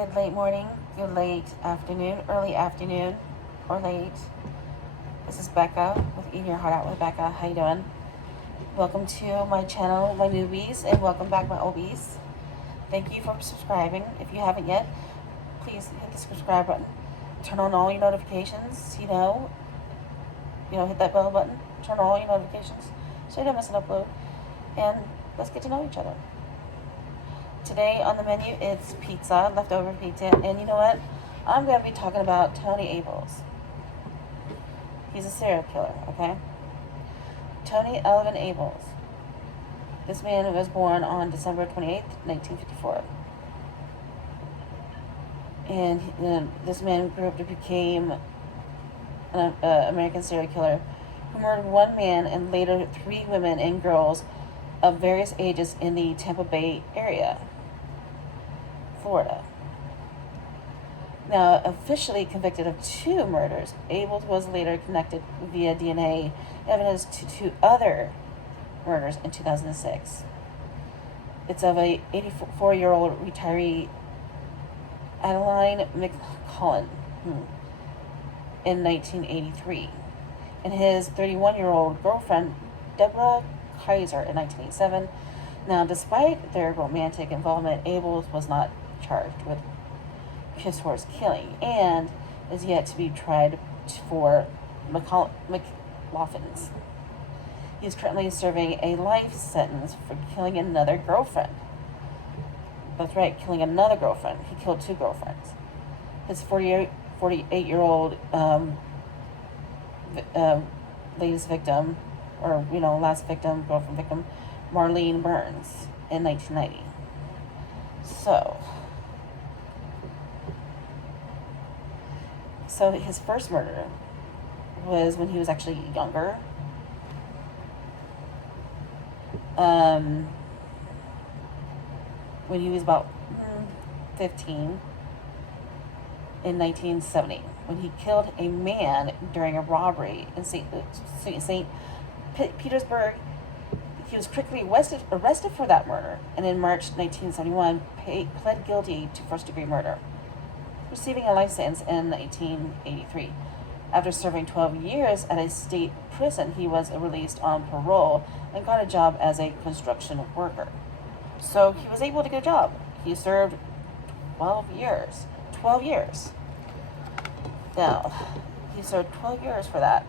Good late morning, good late afternoon, early afternoon, or late. This is Becca with Eating Your Heart Out with Becca. How you doing? Welcome to my channel, my newbies, and welcome back, my oldies. Thank you for subscribing. If you haven't yet, please hit the subscribe button. Turn on all your notifications. Hit that bell button. Turn on all your notifications so you don't miss an upload. And let's get to know each other. Today on the menu, it's pizza, leftover pizza, and you know what? I'm going to be talking about Tony Abels. He's a serial killer, okay? Tony Elvin Abels. This man was born on December 28th, 1954. And this man grew up to become an American serial killer who murdered one man and later 3 women and girls of various ages in the Tampa Bay area, Florida. Now, officially convicted of 2 murders, Abels was later connected via DNA evidence to 2 other murders in 2006. It's of a 84-year-old retiree, Adeline McCullen, in 1983, and his 31-year-old girlfriend, Deborah Kaiser, in 1987. Now, despite their romantic involvement, Abels was not charged with his horse killing and is yet to be tried for McLaughlin's. He is currently serving a life sentence for killing another girlfriend. That's right, killing another girlfriend. He killed 2 girlfriends. His 48-year-old latest victim, or last victim, girlfriend victim, Marlene Burns, in 1990. So his first murder was when he was actually younger. When he was about 15 in 1970, when he killed a man during a robbery in St. Petersburg. He was quickly arrested for that murder, and in March 1971 pled guilty to first-degree murder, receiving a life sentence in 1983. After serving 12 years at a state prison, he was released on parole and got a job as a construction worker. So he was able to get a job. He served 12 years. 12 years. Now, he served 12 years for that.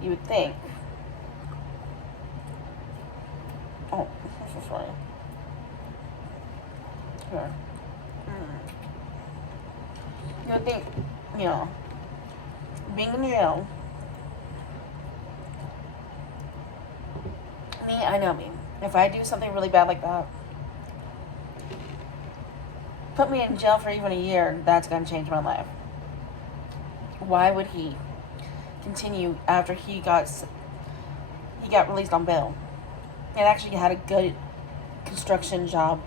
You would think... Oh, I'm so sorry. Here. You would think, being in jail... I know me. If I do something really bad like that, put me in jail for even a year, that's going to change my life. Why would he continue after he got released on bail and actually had a good construction job?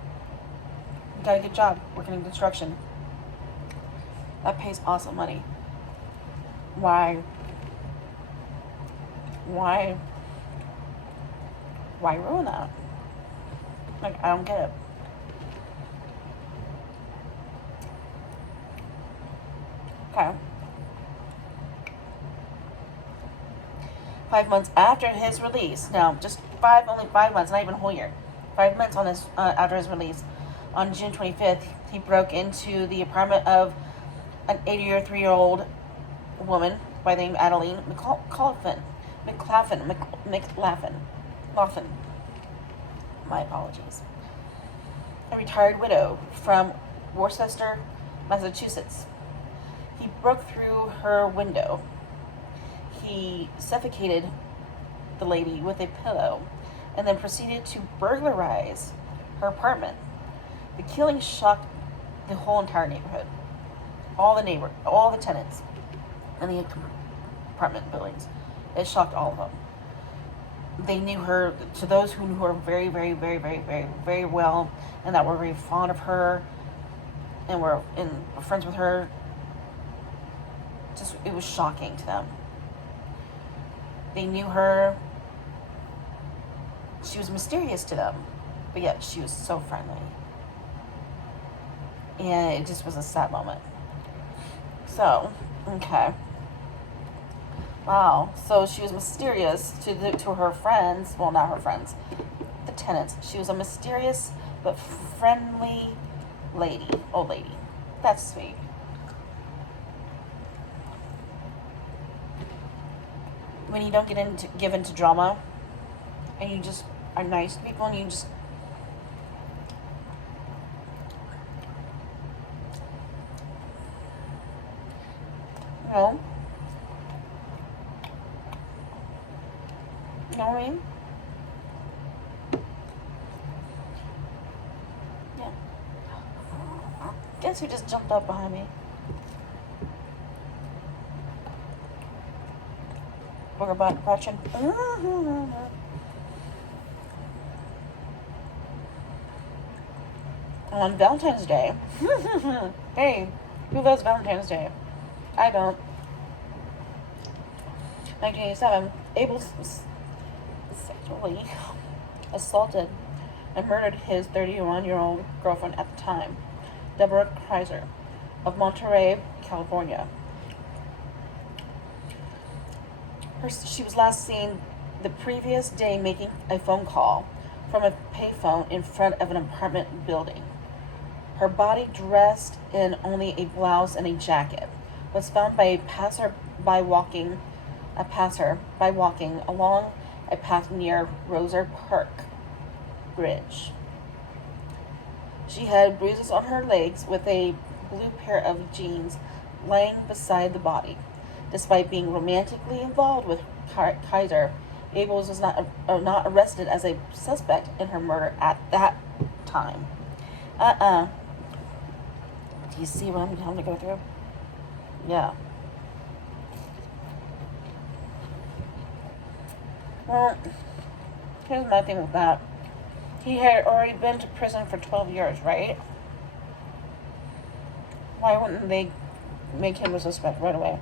He got a good job working in construction. That pays awesome money. Why ruin that? Like, I don't get it. Okay. 5 months after his release, only 5 months, not even a whole year. 5 months after his release, on June 25th, he broke into the apartment of an 83-year-old woman by the name of Adeline McLaughlin. My apologies. A retired widow from Worcester, Massachusetts. He broke through her window. He suffocated the lady with a pillow and then proceeded to burglarize her apartment. The killing shocked the whole entire neighborhood. All the tenants in the apartment buildings. It shocked all of them. They knew her, to those who knew her very, very, very, very, very, very well, and that were very fond of her and were friends with her. It was shocking to them. They knew her. She was mysterious to them, but yet she was so friendly. And it just was a sad moment. So, okay. Wow. So she was mysterious to her friends. Well, not her friends. The tenants. She was a mysterious but friendly lady. Old lady. That's sweet. When you don't give into drama, and you just are nice to people, and you just you know you know what I mean? Yeah. Guess who just jumped up behind me? Booger butt depression. On Valentine's Day. Hey, who loves Valentine's Day? I don't. 1987, Abel sexually assaulted and murdered his 31-year-old girlfriend at the time, Deborah Kreiser, of Monterey, California. She was last seen the previous day making a phone call from a payphone in front of an apartment building. Her body, dressed in only a blouse and a jacket, was found by a passer by walking along a path near Roser Park Bridge. She had bruises on her legs with a blue pair of jeans lying beside the body. Despite being romantically involved with Kaiser, Abels was not arrested as a suspect in her murder at that time. Do you see what I'm having to go through? Yeah. Well, here's my thing with that. He had already been to prison for 12 years, right? Why wouldn't they make him a suspect right away?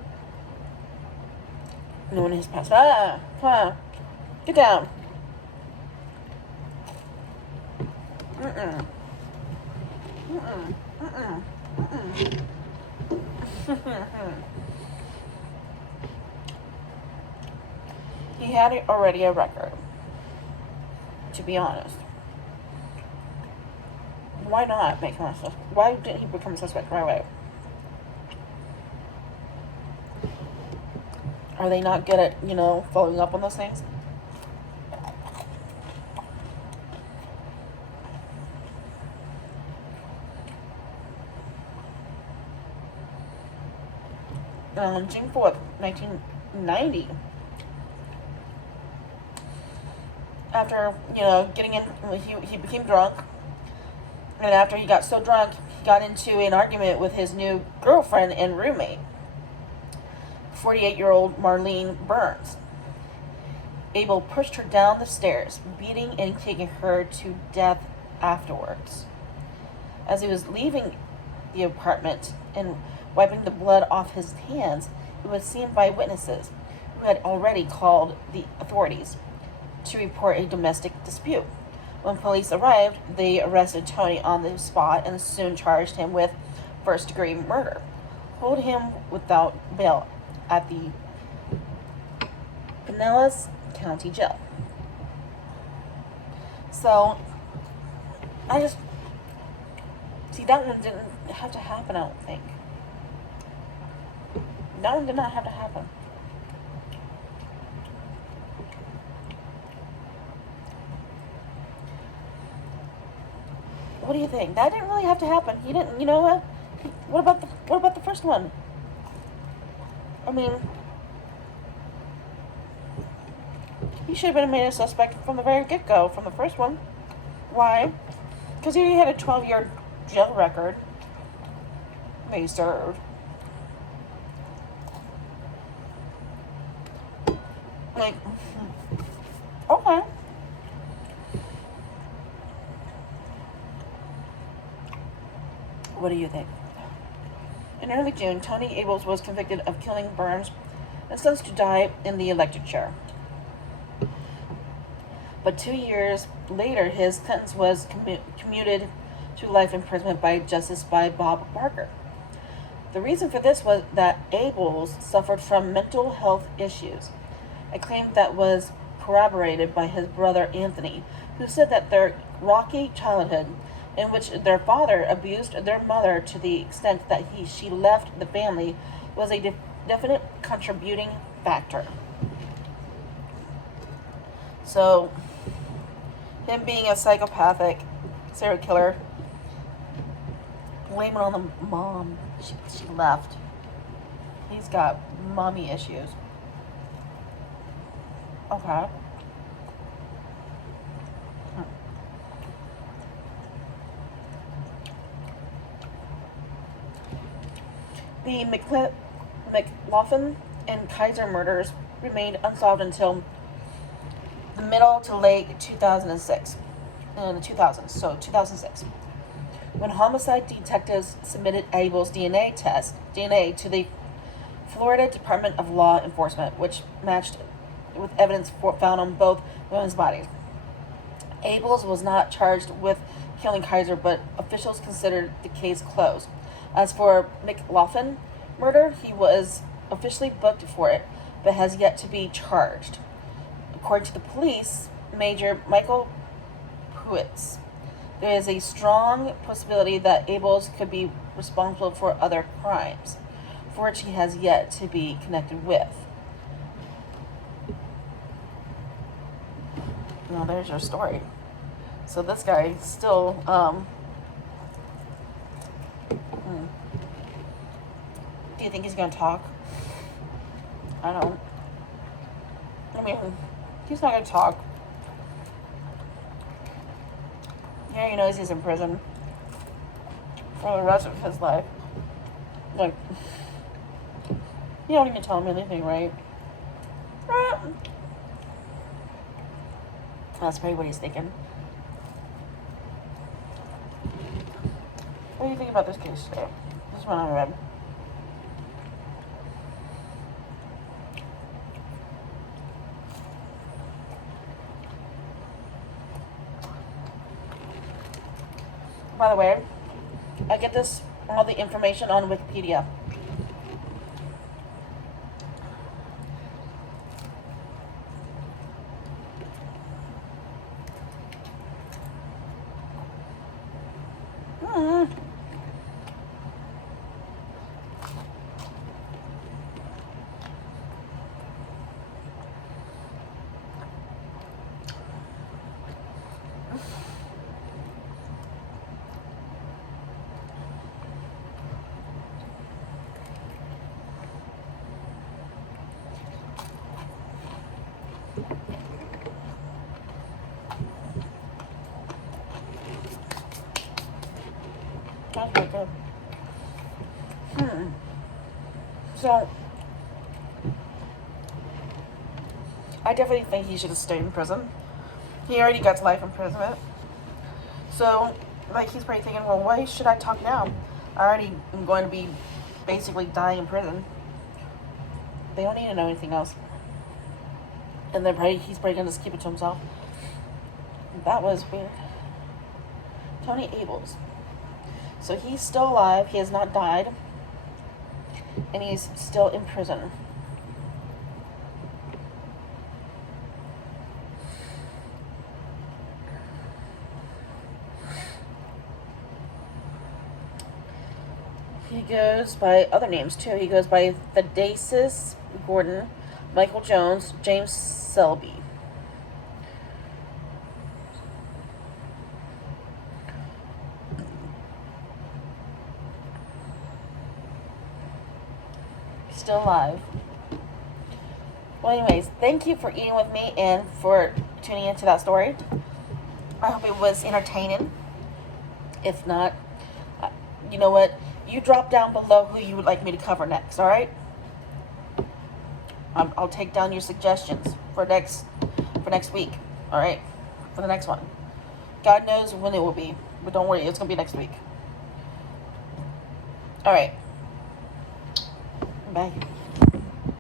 Knowing his past. Come on. Get down. He had already a record, to be honest. Why not make him a suspect? Why didn't he become a suspect right away? Are they not good at, following up on those things? June 4th, 1990. After, getting in, he became drunk. And after he got so drunk, he got into an argument with his new girlfriend and roommate, 48-year-old Marlene Burns. Abel pushed her down the stairs, beating and taking her to death afterwards. As he was leaving the apartment and wiping the blood off his hands, it was seen by witnesses who had already called the authorities to report a domestic dispute. When police arrived, they arrested Tony on the spot and soon charged him with first-degree murder, hold him without bail at the Pinellas County Jail. So, that one didn't have to happen, I don't think. That one did not have to happen. What do you think? That didn't really have to happen. He didn't, what about the first one? I mean, he should have been made a suspect from the very get-go, from the first one. Why? Because he had a 12-year jail record that he served. Like, okay. What do you think? In early June, Tony Abels was convicted of killing Burns and sentenced to die in the electric chair. But 2 years later, his sentence was commuted to life imprisonment by justice by Bob Barker. The reason for this was that Abels suffered from mental health issues, a claim that was corroborated by his brother Anthony, who said that their rocky childhood, in which their father abused their mother to the extent that she left the family, was a definite contributing factor. So, him being a psychopathic serial killer, blame it on the mom. She left. He's got mommy issues. Okay. The McLaughlin and Kaiser murders remained unsolved until the middle to late 2006. In the 2000s, so 2006. When homicide detectives submitted Abel's DNA to the Florida Department of Law Enforcement, which matched with evidence found on both women's bodies. Abels was not charged with killing Kaiser, but officials considered the case closed. As for McLaughlin murder, he was officially booked for it, but has yet to be charged. According to the police, Major Michael Pruitz, there is a strong possibility that Abels could be responsible for other crimes, for which he has yet to be connected with. Well, there's your story. So this guy still, do you think he's going to talk? I don't. I mean, he's not going to talk. Here he knows he's in prison for the rest of his life. Like, you don't even tell him anything, right? That's probably what he's thinking. What do you think about this case today? This one I read. By the way, I get all the information on Wikipedia. That's pretty good. So, I definitely think he should have stayed in prison. He already got life imprisonment. So, like, he's probably thinking, well, why should I talk now? I already am going to be basically dying in prison. They don't need to know anything else. And then he's probably going to just keep it to himself. That was weird. Tony Abels. So he's still alive. He has not died. And he's still in prison. He goes by other names too. He goes by Thaddeus Gordon, Michael Jones, James Selby. Still alive. Well, anyways, thank you for eating with me and for tuning into that story. I hope it was entertaining. If not, you know what? You drop down below who you would like me to cover next, alright? I'll take down your suggestions for next week, alright? For the next one. God knows when it will be, but don't worry, it's going to be next week. Alright. Bye.